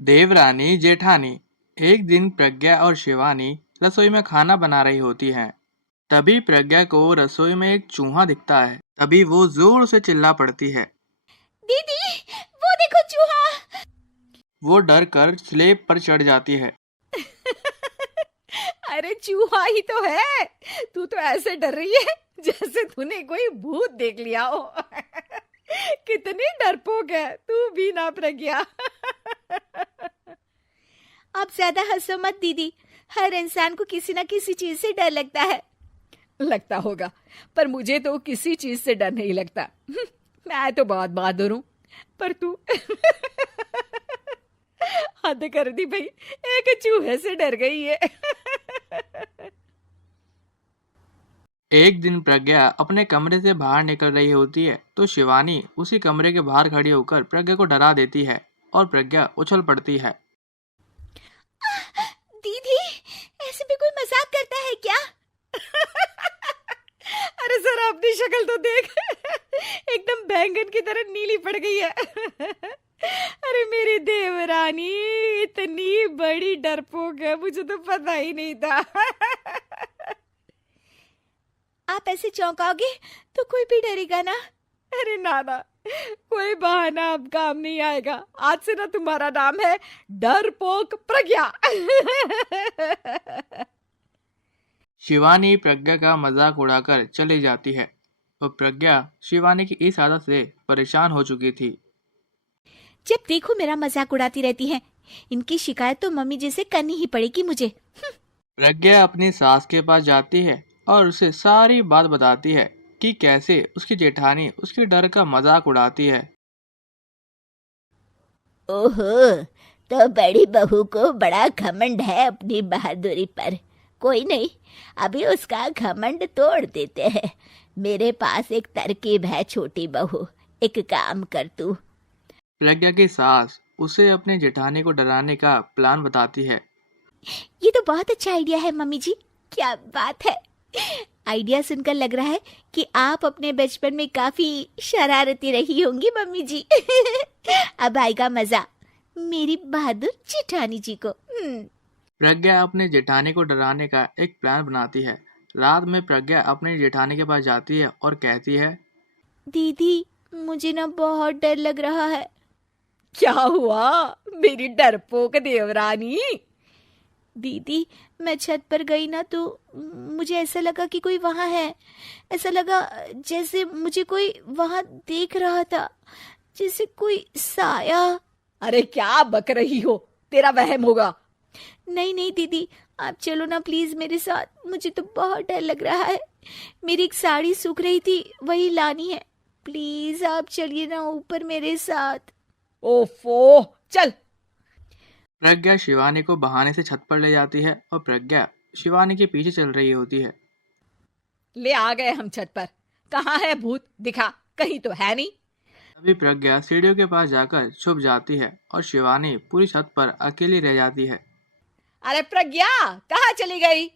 देवरानी जेठानी। एक दिन प्रज्ञा और शिवानी रसोई में खाना बना रही होती हैं। तभी प्रज्ञा को रसोई में एक चूहा दिखता है। तभी वो जोर से चिल्ला पड़ती है। दीदी, वो देखो चूहा। वो डर कर स्लेब पर चढ़ जाती है। अरे चूहा ही तो है। तू तो ऐसे डर रही है जैसे तूने कोई भूत देख लिया हो। कितनी डरपोक है तू भी ना प्रज्ञा। आप ज्यादा हंसो मत दीदी। हर इंसान को किसी ना किसी चीज से डर लगता है। लगता होगा, पर मुझे तो किसी चीज से डर नहीं लगता। मैं तो बहुत बहादुर हूं, पर तू हद कर दी भाई। एक चूहे से डर गई है। एक दिन प्रज्ञा अपने कमरे से बाहर निकल रही होती है तो शिवानी उसी कमरे के बाहर खड़ी होकर प्रज्ञा को डरा देती है और प्रज्ञा उछल पड़ती है। दीदी, ऐसे भी कोई मजाक करता है क्या? अरे जरा अपनी शक्ल तो देख। एकदम बैंगन की तरह नीली पड़ गई है। अरे मेरी देवरानी इतनी बड़ी डरपोक है, मुझे तो पता ही नहीं था। आप ऐसे चौंकाओगे तो कोई भी डरेगा ना। अरे ना, कोई बहाना अब काम नहीं आएगा। आज से ना तुम्हारा नाम है डरपोक प्रज्ञा। शिवानी प्रज्ञा का मजाक उड़ाकर चली जाती है और प्रज्ञा शिवानी की इस आदत से परेशान हो चुकी थी। जब देखो मेरा मजाक उड़ाती रहती है। इनकी शिकायत तो मम्मी जी से करनी ही पड़ेगी मुझे। प्रज्ञा अपनी सास के पास जाती है और उसे सारी बात बताती है कि कैसे उसकी जेठानी उसके डर का मजाक उड़ाती है। ओहो, तो बड़ी बहू को बड़ा घमंड है अपनी बहादुरी पर। कोई नहीं, अभी उसका घमंड तोड़ देते हैं। मेरे पास एक तरकीब है छोटी बहू, एक काम कर तू। प्रज्ञा की सास उसे अपने जेठानी को डराने का प्लान बताती है। ये तो बहुत अच्छा आइडिया है मम्मी जी। क्या बात है। आइडिया सुनकर लग रहा है कि आप अपने बचपन में काफी शरारती रही होंगी मम्मी जी। अब आएगा मजा मेरी बहादुर जेठानी जी को। प्रज्ञा अपने जेठानी को डराने का एक प्लान बनाती है। रात में प्रज्ञा अपने जेठानी के पास जाती है और कहती है, दीदी, मुझे ना बहुत डर लग रहा है। क्या हुआ मेरी डरपोक देवरानी? दीदी, मैं छत पर गई ना तो मुझे ऐसा लगा कि कोई वहां है। ऐसा लगा जैसे मुझे कोई वहां देख रहा था, जैसे कोई साया। अरे क्या बक रही हो, तेरा वहम होगा। नहीं नहीं दीदी, आप चलो ना प्लीज मेरे साथ। मुझे तो बहुत डर लग रहा है। मेरी एक साड़ी सूख रही थी, वही लानी है। प्लीज आप चलिए ना ऊपर मेरे साथ। ओफो, चल। प्रज्ञा शिवानी को बहाने से छत पर ले जाती है और प्रज्ञा शिवानी के पीछे चल रही होती है। ले आ गए हम छत पर। कहाँ है भूत, दिखा। कहीं तो है नहीं। तभी प्रज्ञा सीढ़ियों के पास जाकर छुप जाती है और शिवानी पूरी छत पर अकेली रह जाती है। अरे प्रज्ञा, कहाँ चली गई?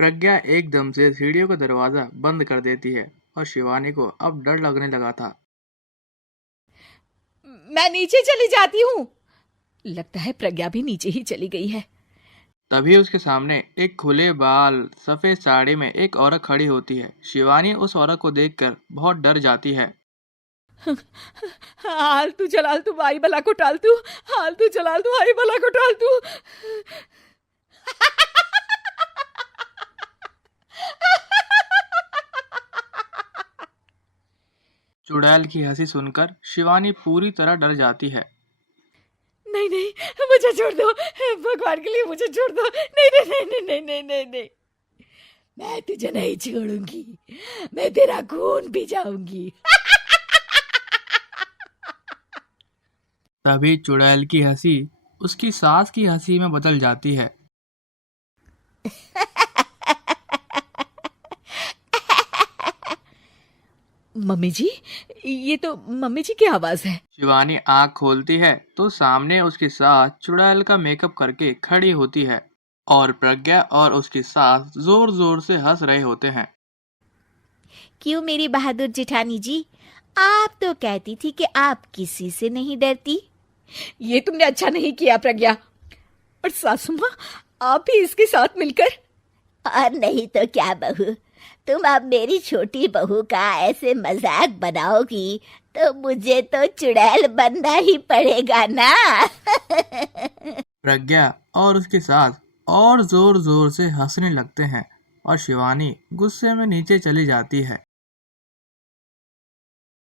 प्रज्ञा एकदम से सीढ़ियों का दरवाजा बंद कर देती है और शिवानी को अब डर लगने लगा था। मैं नीचे चली जाती हूँ। लगता है प्रज्ञा भी नीचे ही चली गई है। तभी उसके सामने एक खुले बाल सफेद साड़ी में एक औरत खड़ी होती है। शिवानी उस औरत को देखकर बहुत डर जाती है। हाल तू जलाल तू आई बला को टाल तू। हाल तू जलाल तू आई बला को टाल तू। चुड़ैल की हंसी सुनकर शिवानी पूरी तरह डर जाती है। नहीं नहीं, मुझे छोड़ दो। भगवान के लिए मुझे छोड़ दो। नहीं नहीं नहीं नहीं नहीं नहीं नहीं नहीं। मैं तुझे नहीं छोड़ूंगी। मैं तेरा खून पी जाऊंगी। तभी चुड़ैल की हंसी उसकी सास की हंसी में बदल जाती है। मम्मी जी, ये तो मम्मी जी की आवाज है। शिवानी आंख खोलती है तो सामने उसकी सास चुड़ैल का मेकअप करके खड़ी होती है और प्रज्ञा और उसकी सास जोर जोर से हंस रहे होते हैं। क्यों मेरी बहादुर जेठानी जी, आप तो कहती थी कि आप किसी से नहीं डरती। ये तुमने अच्छा नहीं किया प्रज्ञा। और सासू माँ, आप भी इसके साथ मिलकर। और नहीं तो क्या बहू, तुम अब मेरी छोटी बहू का ऐसे मजाक बनाओगी तो मुझे तो चुड़ैल बनना ही पड़ेगा ना। प्रज्ञा और उसकी सास और जोर जोर से हंसने लगते हैं और शिवानी गुस्से में नीचे चली जाती है।